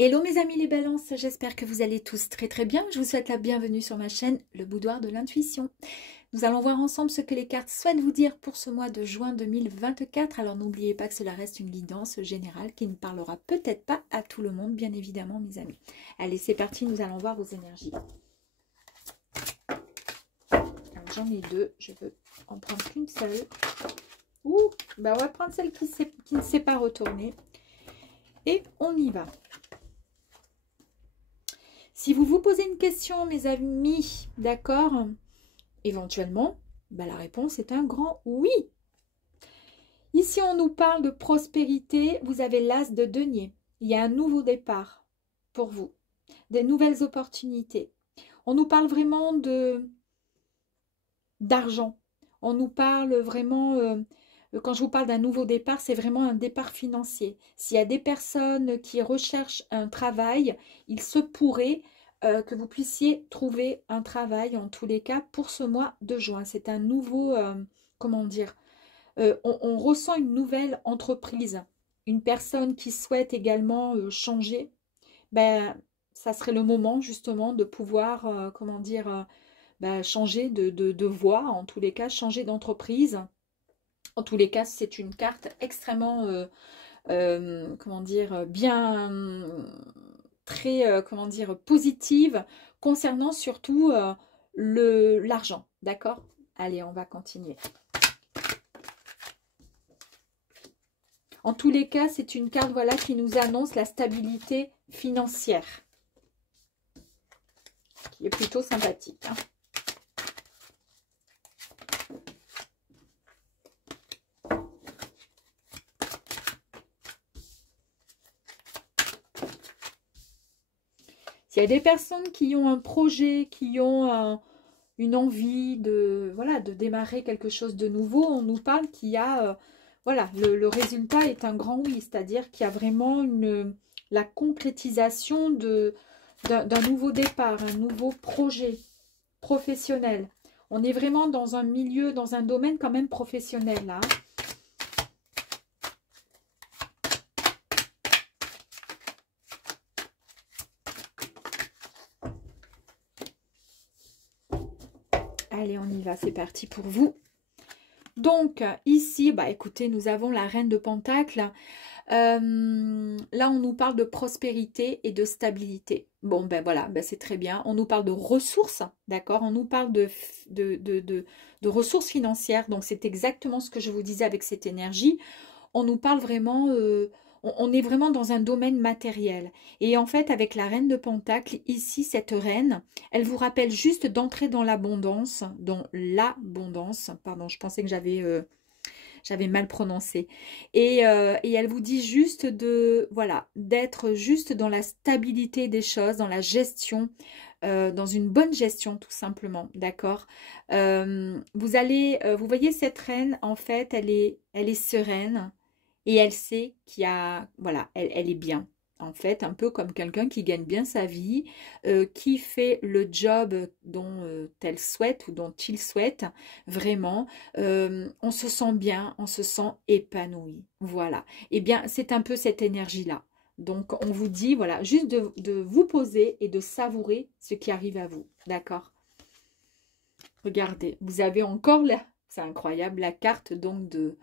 Hello mes amis les balances, j'espère que vous allez tous très très bien. Je vous souhaite la bienvenue sur ma chaîne, le boudoir de l'intuition. Nous allons voir ensemble ce que les cartes souhaitent vous dire pour ce mois de juin 2024. Alors n'oubliez pas que cela reste une guidance générale qui ne parlera peut-être pas à tout le monde, bien évidemment mes amis. Allez, c'est parti, nous allons voir vos énergies. J'en ai deux, je veux en prendre qu'une seule. Ouh, bah on va prendre celle qui ne s'est pas retournée. Et on y va. Si vous vous posez une question, mes amis, d'accord, éventuellement, bah la réponse est un grand oui. Ici, on nous parle de prospérité. Vous avez l'as de denier. Il y a un nouveau départ pour vous, des nouvelles opportunités. On nous parle vraiment d'argent. On nous parle vraiment, quand je vous parle d'un nouveau départ, c'est vraiment un départ financier. S'il y a des personnes qui recherchent un travail, il se pourrait que vous puissiez trouver un travail en tous les cas pour ce mois de juin. C'est un nouveau, comment dire, on ressent une nouvelle entreprise. Une personne qui souhaite également changer, ben, ça serait le moment justement de pouvoir, comment dire, changer de voie, en tous les cas, changer d'entreprise. En tous les cas, c'est une carte extrêmement, comment dire, bien, très, comment dire, positive, concernant surtout l'argent, d'accord? Allez, on va continuer. En tous les cas, c'est une carte, voilà, qui nous annonce la stabilité financière, qui est plutôt sympathique, hein. S'il y a des personnes qui ont un projet, qui ont une envie de, voilà, de démarrer quelque chose de nouveau, on nous parle qu'il y a, voilà, le résultat est un grand oui, c'est-à-dire qu'il y a vraiment la concrétisation d'un nouveau départ, un nouveau projet professionnel. On est vraiment dans un milieu, dans un domaine quand même professionnel, là. Allez, on y va, c'est parti pour vous. Donc, ici, bah, écoutez, nous avons la reine de Pentacles. Là, on nous parle de prospérité et de stabilité. Bon, ben voilà, ben c'est très bien. On nous parle de ressources, d'accord? On nous parle de ressources financières. Donc, c'est exactement ce que je vous disais avec cette énergie. On nous parle vraiment... on est vraiment dans un domaine matériel. Et en fait, avec la reine de Pentacles, ici, cette reine, elle vous rappelle juste d'entrer dans l'abondance, pardon, je pensais que j'avais mal prononcé. Et elle vous dit juste voilà, d'être juste dans la stabilité des choses, dans la gestion, dans une bonne gestion tout simplement, d'accord. Vous voyez cette reine, en fait, elle est sereine et elle sait qu'il y a, voilà, elle est bien. En fait, un peu comme quelqu'un qui gagne bien sa vie, qui fait le job dont elle souhaite ou dont il souhaite, vraiment, on se sent bien, on se sent épanoui. Voilà. Eh bien, c'est un peu cette énergie-là. Donc, on vous dit, voilà, juste de vous poser et de savourer ce qui arrive à vous. D'accord? Regardez, vous avez encore là, c'est incroyable, la carte donc de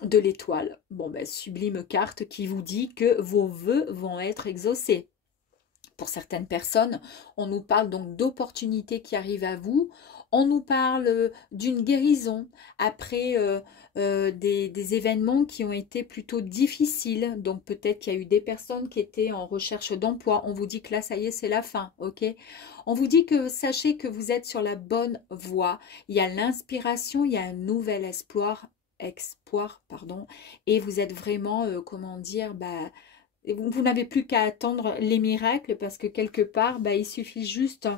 l'étoile. Bon, ben, sublime carte qui vous dit que vos vœux vont être exaucés. Pour certaines personnes, on nous parle donc d'opportunités qui arrivent à vous. On nous parle d'une guérison après des événements qui ont été plutôt difficiles. Donc peut-être qu'il y a eu des personnes qui étaient en recherche d'emploi. On vous dit que là, ça y est, c'est la fin, ok? On vous dit que sachez que vous êtes sur la bonne voie. Il y a l'inspiration, il y a un nouvel espoir, pardon, et vous êtes vraiment, comment dire, bah, vous n'avez plus qu'à attendre les miracles parce que quelque part, bah, il suffit juste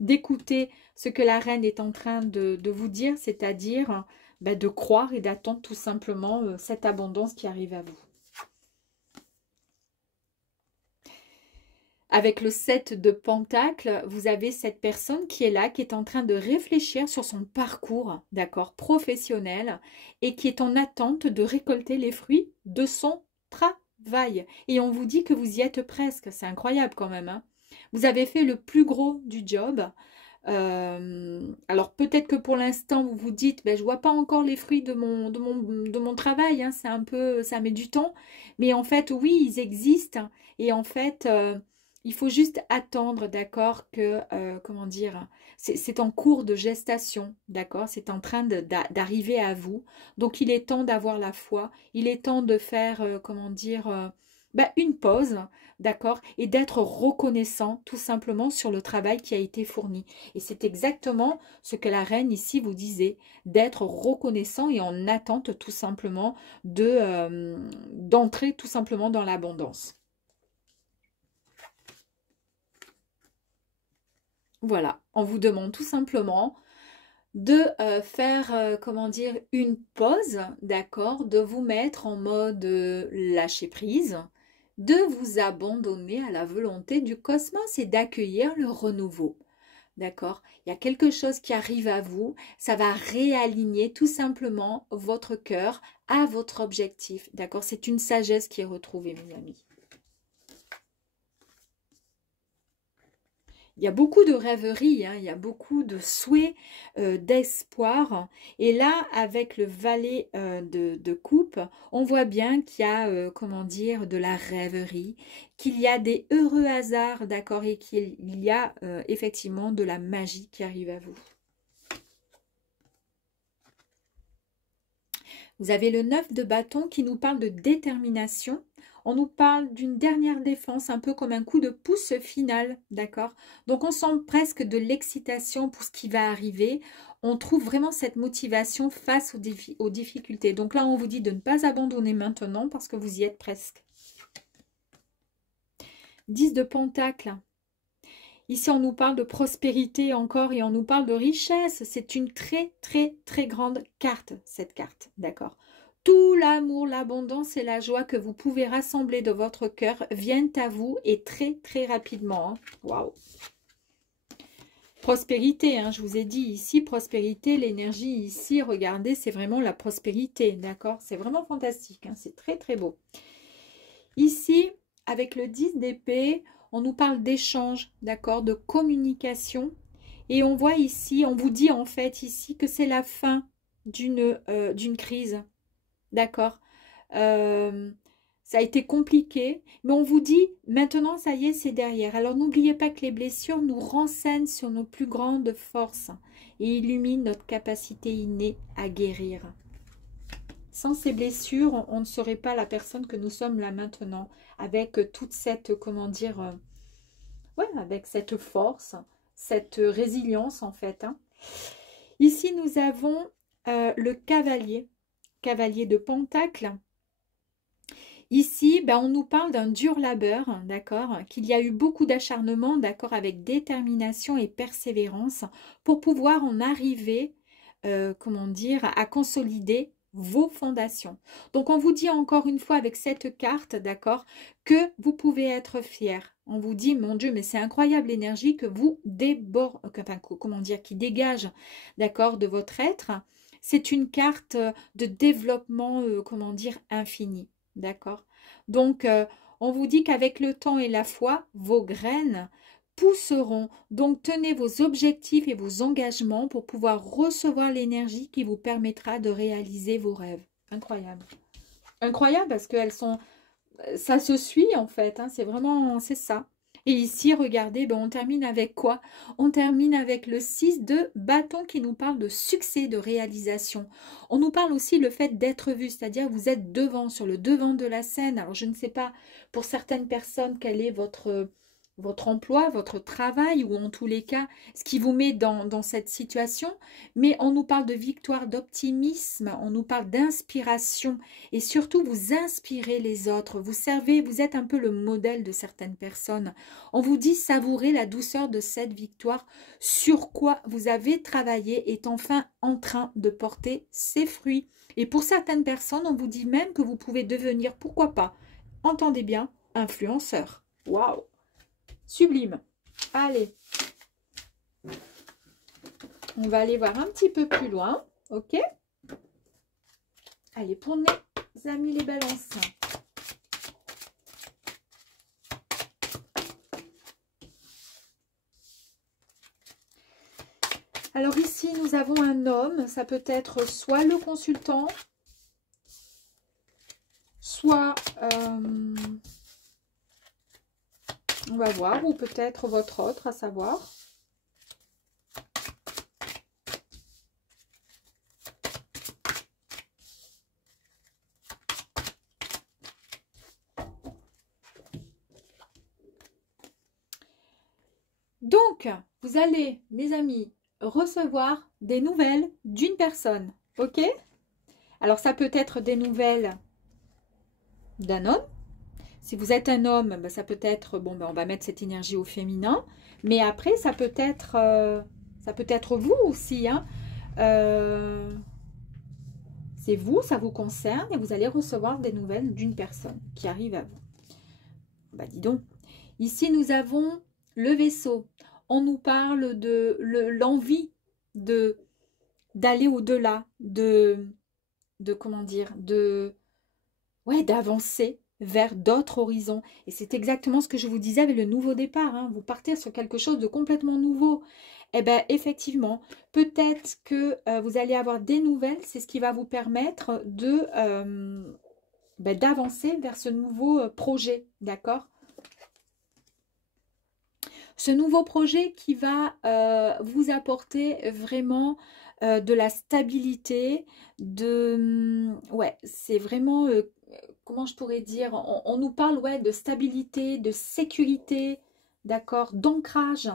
d'écouter ce que la reine est en train de vous dire, c'est-à-dire bah, de croire et d'attendre tout simplement cette abondance qui arrive à vous. Avec le 7 de Pentacles, vous avez cette personne qui est là, qui est en train de réfléchir sur son parcours, d'accord, professionnel, et qui est en attente de récolter les fruits de son travail. vaille. Et on vous dit que vous y êtes presque. C'est incroyable quand même, hein. Vous avez fait le plus gros du job. Alors peut-être que pour l'instant vous vous dites ben, je vois pas encore les fruits de mon travail, hein, c'est un peu, ça met du temps, mais en fait oui ils existent et en fait il faut juste attendre, d'accord, que comment dire, c'est en cours de gestation, d'accord, c'est en train d'arriver à vous, donc il est temps d'avoir la foi, il est temps de faire comment dire ben, une pause, d'accord, et d'être reconnaissant tout simplement sur le travail qui a été fourni. Et c'est exactement ce que la reine ici vous disait, d'être reconnaissant et en attente tout simplement d'entrer tout simplement dans l'abondance. Voilà, on vous demande tout simplement de faire, comment dire, une pause, d'accord, de vous mettre en mode lâcher prise, de vous abandonner à la volonté du cosmos et d'accueillir le renouveau. D'accord? Il y a quelque chose qui arrive à vous, ça va réaligner tout simplement votre cœur à votre objectif. D'accord? C'est une sagesse qui est retrouvée, mes amis. Il y a beaucoup de rêveries, hein, il y a beaucoup de souhaits, d'espoir. Et là, avec le valet de coupe, on voit bien qu'il y a, comment dire, de la rêverie, qu'il y a des heureux hasards, d'accord, et qu'il y a effectivement de la magie qui arrive à vous. Vous avez le 9 de bâton qui nous parle de détermination. On nous parle d'une dernière défense, un peu comme un coup de pouce final, d'accord? Donc on sent presque de l'excitation pour ce qui va arriver. On trouve vraiment cette motivation face aux difficultés. Donc là, on vous dit de ne pas abandonner maintenant parce que vous y êtes presque. 10 de Pentacle. Ici, on nous parle de prospérité encore et on nous parle de richesse. C'est une très, très, très grande carte, cette carte, d'accord? Tout l'amour, l'abondance et la joie que vous pouvez rassembler de votre cœur viennent à vous et très, très rapidement. Waouh! Prospérité, hein, je vous ai dit ici, prospérité, l'énergie ici, regardez, c'est vraiment la prospérité, d'accord? C'est vraiment fantastique, hein, c'est très, très beau. Ici, avec le 10 d'épée, on nous parle d'échange, d'accord, de communication. Et on voit ici, on vous dit en fait ici que c'est la fin d'une crise, d'accord. Ça a été compliqué, mais on vous dit maintenant, ça y est, c'est derrière. Alors n'oubliez pas que les blessures nous renseignent sur nos plus grandes forces et illuminent notre capacité innée à guérir. Sans ces blessures, on ne serait pas la personne que nous sommes là maintenant, avec toute cette, comment dire, ouais, avec cette force, cette résilience en fait. Hein. Ici, nous avons le cavalier de Pentacle. Ici, ben, on nous parle d'un dur labeur, d'accord, qu'il y a eu beaucoup d'acharnement, d'accord, avec détermination et persévérance pour pouvoir en arriver, comment dire, à consolider vos fondations. Donc, on vous dit encore une fois avec cette carte, d'accord, que vous pouvez être fier. On vous dit, mon Dieu, mais c'est incroyable l'énergie que vous débordez, enfin, comment dire, qui dégage, d'accord, de votre être. C'est une carte de développement, comment dire, infini. D'accord? Donc, on vous dit qu'avec le temps et la foi, vos graines pousseront. Donc, tenez vos objectifs et vos engagements pour pouvoir recevoir l'énergie qui vous permettra de réaliser vos rêves. Incroyable. Incroyable parce qu'elles sont... Ça se suit en fait. Hein, c'est vraiment... C'est ça. Et ici, regardez, ben, on termine avec quoi? On termine avec le 6 de bâton qui nous parle de succès, de réalisation. On nous parle aussi le fait d'être vu, c'est-à-dire vous êtes devant, sur le devant de la scène. Alors, je ne sais pas pour certaines personnes quel est votre emploi, votre travail ou en tous les cas ce qui vous met dans cette situation, mais on nous parle de victoire, d'optimisme, on nous parle d'inspiration et surtout vous inspirez les autres, vous servez, vous êtes un peu le modèle de certaines personnes. On vous dit savourer la douceur de cette victoire sur quoi vous avez travaillé est enfin en train de porter ses fruits. Et pour certaines personnes, on vous dit même que vous pouvez devenir, pourquoi pas, entendez bien, influenceur. Waouh! Sublime. Allez. On va aller voir un petit peu plus loin. Ok? Allez, pour mes amis les balances. Alors ici, nous avons un homme. Ça peut être soit le consultant, soit, on va voir, ou peut-être votre autre, à savoir. Donc, vous allez, mes amis, recevoir des nouvelles d'une personne, ok? Alors, ça peut être des nouvelles d'un homme. Si vous êtes un homme, ben, ça peut être, bon, ben, on va mettre cette énergie au féminin. Mais après, ça peut être vous aussi, hein. C'est vous, ça vous concerne et vous allez recevoir des nouvelles d'une personne qui arrive à vous. Bah, dis donc. Ici, nous avons le vaisseau. On nous parle de l'envie d'aller au-delà, comment dire, ouais, d'avancer vers d'autres horizons. Et c'est exactement ce que je vous disais avec le nouveau départ, hein. Vous partez sur quelque chose de complètement nouveau. Eh bien, effectivement, peut-être que vous allez avoir des nouvelles. C'est ce qui va vous permettre d'avancer vers ce nouveau projet, d'accord? Ce nouveau projet qui va vous apporter vraiment de la stabilité, ouais, c'est vraiment, comment je pourrais dire, on nous parle, ouais, de stabilité, de sécurité, d'accord, d'ancrage,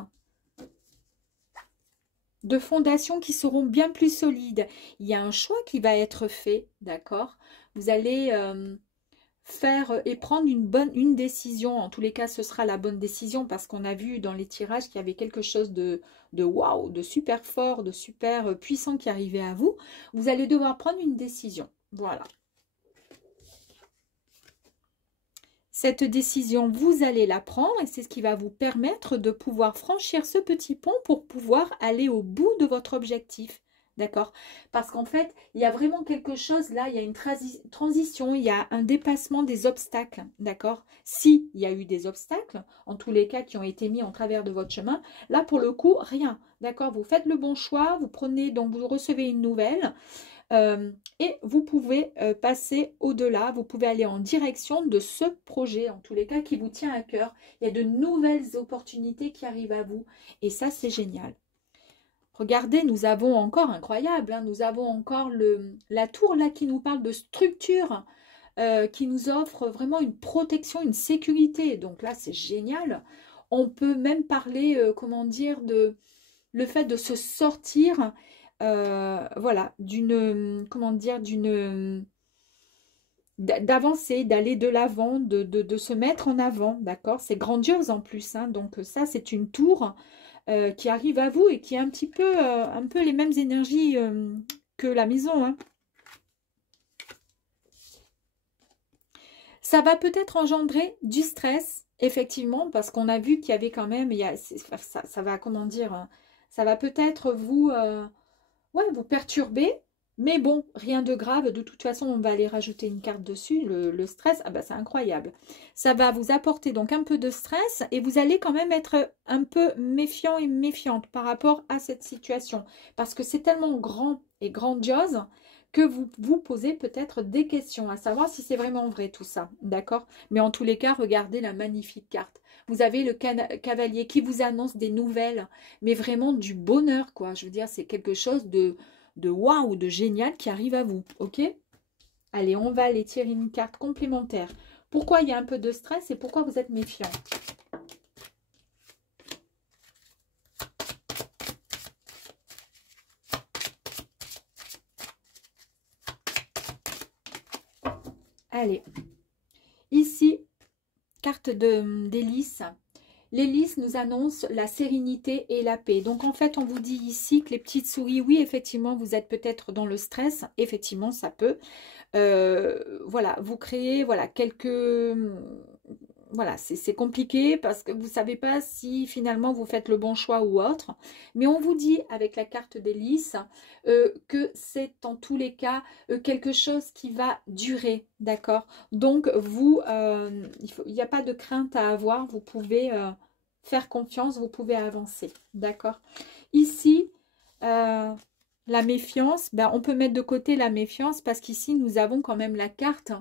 de fondations qui seront bien plus solides. Il y a un choix qui va être fait, d'accord? Vous allez faire et prendre une décision. En tous les cas, ce sera la bonne décision parce qu'on a vu dans les tirages qu'il y avait quelque chose de waouh, de super fort, de super puissant qui arrivait à vous. Vous allez devoir prendre une décision. Voilà. Cette décision, vous allez la prendre et c'est ce qui va vous permettre de pouvoir franchir ce petit pont pour pouvoir aller au bout de votre objectif. D'accord? Parce qu'en fait, il y a vraiment quelque chose là, il y a une transition, il y a un dépassement des obstacles. D'accord? Si il y a eu des obstacles, en tous les cas qui ont été mis en travers de votre chemin, là pour le coup, rien. D'accord? Vous faites le bon choix, vous prenez, donc vous recevez une nouvelle. Et vous pouvez passer au-delà, vous pouvez aller en direction de ce projet, en tous les cas, qui vous tient à cœur. Il y a de nouvelles opportunités qui arrivent à vous. Et ça, c'est génial. Regardez, nous avons encore, incroyable, hein, nous avons encore la tour là qui nous parle de structure, qui nous offre vraiment une protection, une sécurité. Donc là, c'est génial. On peut même parler, comment dire, de le fait de se sortir, voilà, comment dire, d'avancer, d'aller de l'avant, de se mettre en avant, d'accord? C'est grandiose en plus, hein, donc ça, c'est une tour qui arrive à vous et qui a un peu les mêmes énergies que la maison, hein. Ça va peut-être engendrer du stress, effectivement, parce qu'on a vu qu'il y avait quand même, ça va, comment dire, hein, ça va peut-être ouais, vous perturber, mais bon, rien de grave. De toute façon, on va aller rajouter une carte dessus, le stress. Ah bah, c'est incroyable. Ça va vous apporter donc un peu de stress et vous allez quand même être un peu méfiant et méfiante par rapport à cette situation. Parce que c'est tellement grand et grandiose que vous vous posez peut-être des questions, à savoir si c'est vraiment vrai tout ça, d'accord? Mais en tous les cas, regardez la magnifique carte. Vous avez le cavalier qui vous annonce des nouvelles, mais vraiment du bonheur, quoi. Je veux dire, c'est quelque chose de waouh, de génial qui arrive à vous, ok? Allez, on va aller tirer une carte complémentaire. Pourquoi il y a un peu de stress et pourquoi vous êtes méfiant? Allez, ici, carte d'hélice. L'hélice nous annonce la sérénité et la paix. Donc, en fait, on vous dit ici que les petites souris, oui, effectivement, vous êtes peut-être dans le stress. Effectivement, ça peut. Voilà, vous créez, voilà, voilà, c'est compliqué parce que vous ne savez pas si finalement vous faites le bon choix ou autre. Mais on vous dit avec la carte d'hélice que c'est en tous les cas quelque chose qui va durer, d'accord? Donc, il n'y a pas de crainte à avoir, vous pouvez faire confiance, vous pouvez avancer, d'accord? Ici, la méfiance, ben, on peut mettre de côté la méfiance parce qu'ici, nous avons quand même la carte,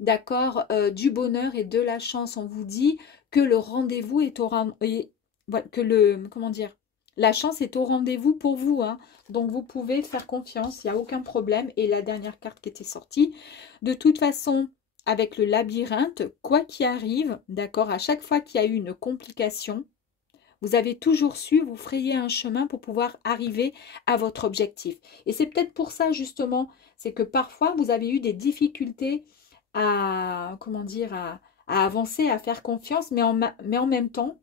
d'accord, du bonheur et de la chance. On vous dit que le rendez-vous est au voilà, que le, comment dire, la chance est au rendez-vous pour vous, hein. Donc, vous pouvez faire confiance, il n'y a aucun problème. Et la dernière carte qui était sortie, de toute façon, avec le labyrinthe, quoi qu'il arrive, d'accord, à chaque fois qu'il y a eu une complication, vous avez toujours su vous frayer un chemin pour pouvoir arriver à votre objectif. Et c'est peut-être pour ça justement, c'est que parfois vous avez eu des difficultés à, comment dire, à avancer, à faire confiance, mais en même temps,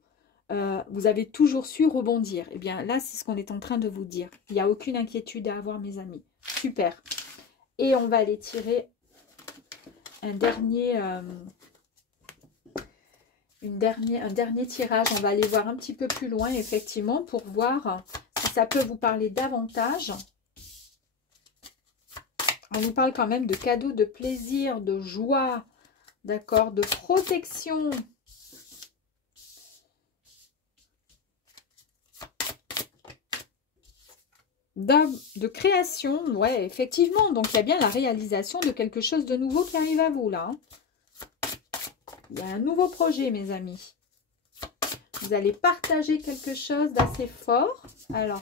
vous avez toujours su rebondir. Et bien là, c'est ce qu'on est en train de vous dire. Il n'y a aucune inquiétude à avoir, mes amis. Super. Et on va aller tirer un dernier... un dernier tirage. On va aller voir un petit peu plus loin, effectivement, pour voir si ça peut vous parler davantage. On nous parle quand même de cadeaux, de plaisir, de joie, d'accord, de protection. De création, ouais, effectivement. Donc, il y a bien la réalisation de quelque chose de nouveau qui arrive à vous, là. Hein. Il y a un nouveau projet, mes amis. Vous allez partager quelque chose d'assez fort. Alors,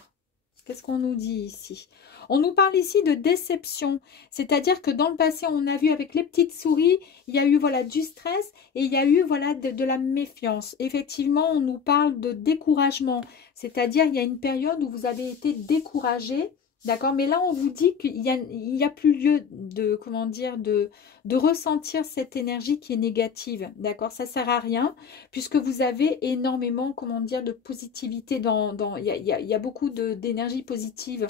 qu'est-ce qu'on nous dit ici? On nous parle ici de déception. C'est-à-dire que dans le passé, on a vu avec les petites souris, il y a eu voilà, du stress et il y a eu voilà, de la méfiance. Effectivement, on nous parle de découragement. C'est-à-dire il y a une période où vous avez été découragé. D'accord, mais là, on vous dit qu'il y a plus lieu de, comment dire, de ressentir cette énergie qui est négative. D'accord, ça ne sert à rien puisque vous avez énormément, comment dire, de positivité il y a beaucoup d'énergie positive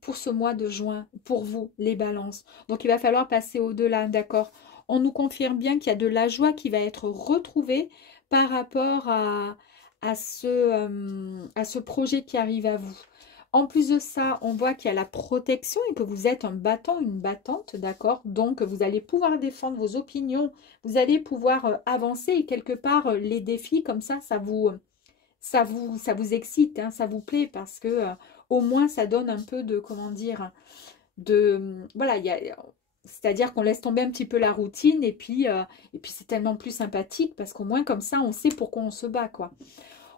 pour ce mois de juin, pour vous, les balances. Donc, il va falloir passer au-delà, d'accord? On nous confirme bien qu'il y a de la joie qui va être retrouvée par rapport à ce projet qui arrive à vous. En plus de ça, on voit qu'il y a la protection et que vous êtes un battant, une battante, d'accord? Donc, vous allez pouvoir défendre vos opinions, vous allez pouvoir avancer et quelque part, les défis comme ça vous excite, hein, ça vous plaît parce que au moins, ça donne un peu de, comment dire, voilà, c'est-à-dire qu'on laisse tomber un petit peu la routine et puis c'est tellement plus sympathique parce qu'au moins, comme ça, on sait pourquoi on se bat, quoi.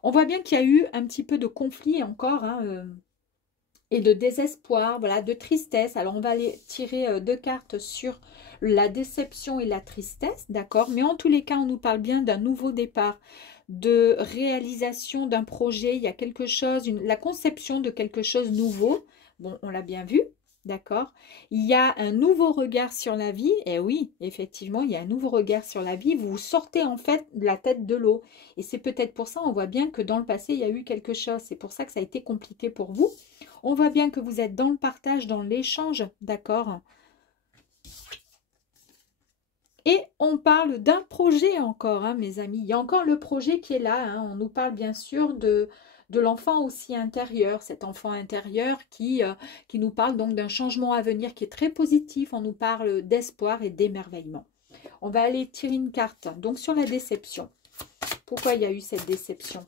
On voit bien qu'il y a eu un petit peu de conflit encore, hein, et de désespoir, voilà, de tristesse. Alors, on va aller tirer deux cartes sur la déception et la tristesse, d'accord? Mais en tous les cas, on nous parle bien d'un nouveau départ, de réalisation d'un projet. Il y a quelque chose, la conception de quelque chose nouveau. Bon, on l'a bien vu, d'accord? Il y a un nouveau regard sur la vie. Et oui, effectivement, il y a un nouveau regard sur la vie. Vous sortez en fait de la tête de l'eau. Et c'est peut-être pour ça, on voit bien que dans le passé, il y a eu quelque chose. C'est pour ça que ça a été compliqué pour vous. On voit bien que vous êtes dans le partage, dans l'échange, d'accord? Et on parle d'un projet encore, hein, mes amis. Il y a encore le projet qui est là. Hein. On nous parle bien sûr de l'enfant aussi intérieur, cet enfant intérieur qui nous parle donc d'un changement à venir qui est très positif. On nous parle d'espoir et d'émerveillement. On va aller tirer une carte, donc sur la déception. Pourquoi il y a eu cette déception ?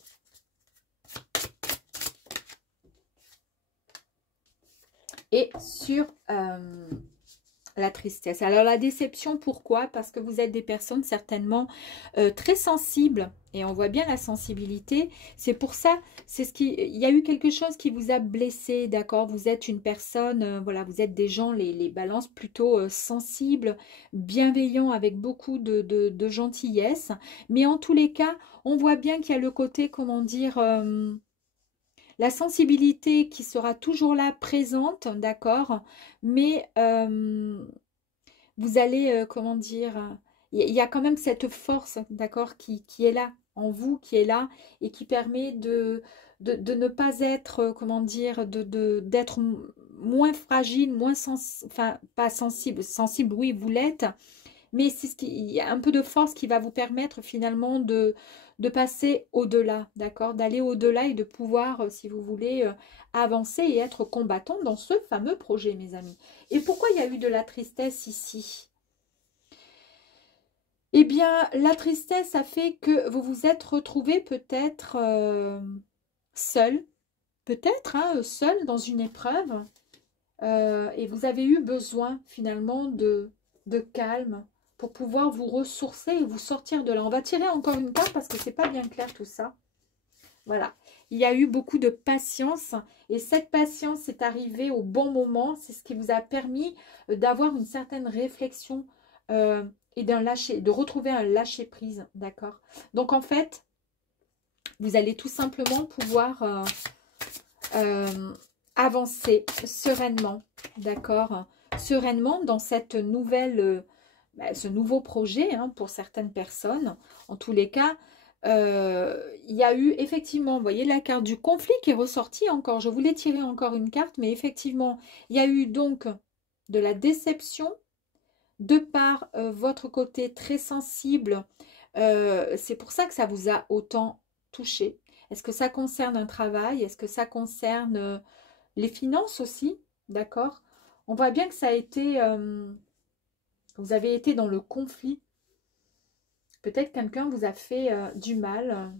Et sur la tristesse. Alors la déception, pourquoi? Parce que vous êtes des personnes certainement très sensibles. Et on voit bien la sensibilité. C'est pour ça, il y a eu quelque chose qui vous a blessé, d'accord? Vous êtes une personne, voilà, vous êtes des gens, les balances plutôt sensibles, bienveillants, avec beaucoup de gentillesse. Mais en tous les cas, on voit bien qu'il y a le côté, comment dire... la sensibilité qui sera toujours là, présente, d'accord, mais vous allez, comment dire, il y a quand même cette force, d'accord, qui est là, en vous, qui est là, et qui permet de ne pas être, comment dire, d'être moins fragile, moins enfin, pas sensible, sensible, oui, vous l'êtes, mais il y a un peu de force qui va vous permettre finalement de passer au-delà, d'accord? D'aller au-delà et de pouvoir, si vous voulez, avancer et être combattant dans ce fameux projet, mes amis. Et pourquoi il y a eu de la tristesse ici? Eh bien, la tristesse a fait que vous vous êtes retrouvé peut-être seul, peut-être, hein, seul dans une épreuve. Et vous avez eu besoin finalement de calme pour pouvoir vous ressourcer et vous sortir de là. On va tirer encore une carte parce que c'est pas bien clair tout ça. Voilà, il y a eu beaucoup de patience et cette patience est arrivée au bon moment. C'est ce qui vous a permis d'avoir une certaine réflexion et de retrouver un lâcher-prise, d'accord? Donc en fait, vous allez tout simplement pouvoir avancer sereinement, d'accord? Sereinement dans cette nouvelle, ce nouveau projet hein, pour certaines personnes. En tous les cas, il y a eu effectivement, vous voyez la carte du conflit qui est ressortie encore. Je voulais tirer encore une carte, mais effectivement, il y a eu donc de la déception de par votre côté très sensible. C'est pour ça que ça vous a autant touché. Est-ce que ça concerne un travail? Est-ce que ça concerne les finances aussi? D'accord? On voit bien que ça a été... vous avez été dans le conflit. Peut-être quelqu'un vous a fait du mal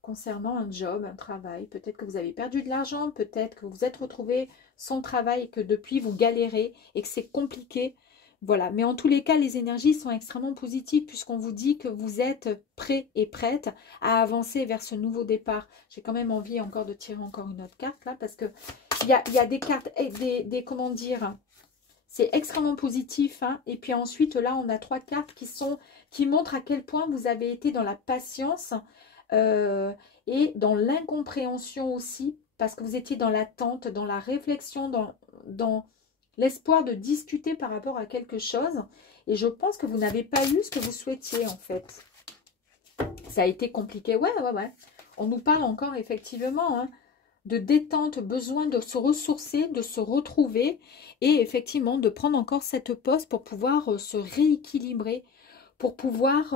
concernant un job, un travail. Peut-être que vous avez perdu de l'argent. Peut-être que vous vous êtes retrouvé sans travail et que depuis vous galérez et que c'est compliqué. Voilà, mais en tous les cas, les énergies sont extrêmement positives puisqu'on vous dit que vous êtes prêt et prête à avancer vers ce nouveau départ. J'ai quand même envie encore de tirer encore une autre carte là parce que il y a des cartes, comment dire, c'est extrêmement positif. Hein, et puis ensuite, là, on a 3 cartes qui montrent à quel point vous avez été dans la patience et dans l'incompréhension aussi parce que vous étiez dans l'attente, dans la réflexion, dans l'espoir de discuter par rapport à quelque chose. Et je pense que vous n'avez pas eu ce que vous souhaitiez, en fait. Ça a été compliqué. Ouais. On nous parle encore, effectivement, hein, de détente, besoin de se ressourcer, de se retrouver. Et effectivement, de prendre encore cette pause pour pouvoir se rééquilibrer, pour pouvoir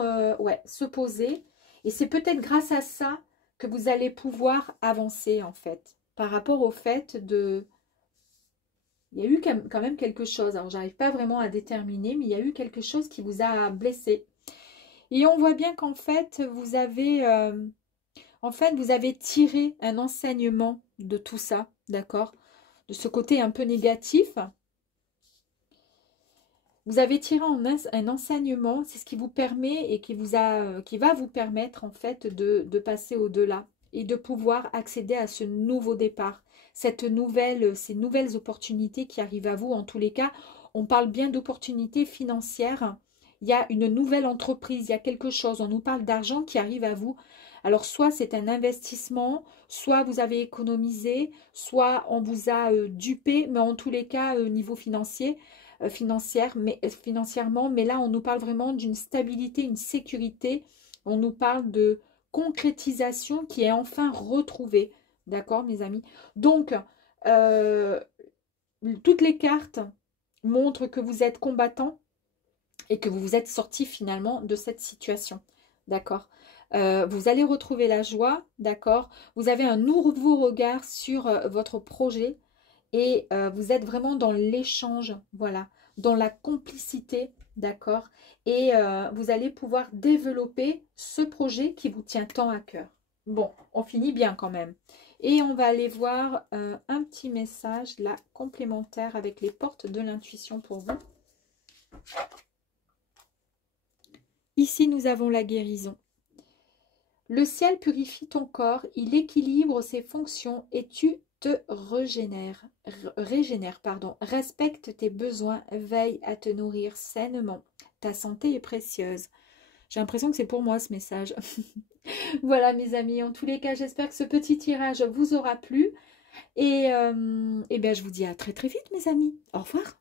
se poser. Et c'est peut-être grâce à ça que vous allez pouvoir avancer, en fait. Par rapport au fait de... Il y a eu quand même quelque chose. Alors, j'arrive pas vraiment à déterminer, mais il y a eu quelque chose qui vous a blessé. Et on voit bien qu'en fait, vous avez tiré un enseignement de tout ça, d'accord? De ce côté un peu négatif. Vous avez tiré un enseignement, c'est ce qui vous permet et qui va vous permettre en fait de passer au-delà et de pouvoir accéder à ce nouveau départ. Ces nouvelles opportunités qui arrivent à vous. En tous les cas, on parle bien d'opportunités financières. Il y a une nouvelle entreprise, il y a quelque chose. On nous parle d'argent qui arrive à vous. Alors, soit c'est un investissement, soit vous avez économisé, soit on vous a dupé, mais en tous les cas, niveau financièrement, mais là, on nous parle vraiment d'une stabilité, une sécurité. On nous parle de concrétisation qui est enfin retrouvée. D'accord, mes amis? Donc, toutes les cartes montrent que vous êtes combattant et que vous vous êtes sorti finalement de cette situation. D'accord? Vous allez retrouver la joie, d'accord? Vous avez un nouveau regard sur votre projet et vous êtes vraiment dans l'échange, voilà, dans la complicité, d'accord? Et vous allez pouvoir développer ce projet qui vous tient tant à cœur. Bon, on finit bien quand même. Et on va aller voir un petit message là, complémentaire avec les portes de l'intuition pour vous. Ici, nous avons la guérison. Le ciel purifie ton corps, il équilibre ses fonctions et tu te régénères. Respecte tes besoins, veille à te nourrir sainement. Ta santé est précieuse. J'ai l'impression que c'est pour moi ce message. Voilà mes amis, en tous les cas, j'espère que ce petit tirage vous aura plu. Et bien, je vous dis à très très vite mes amis. Au revoir.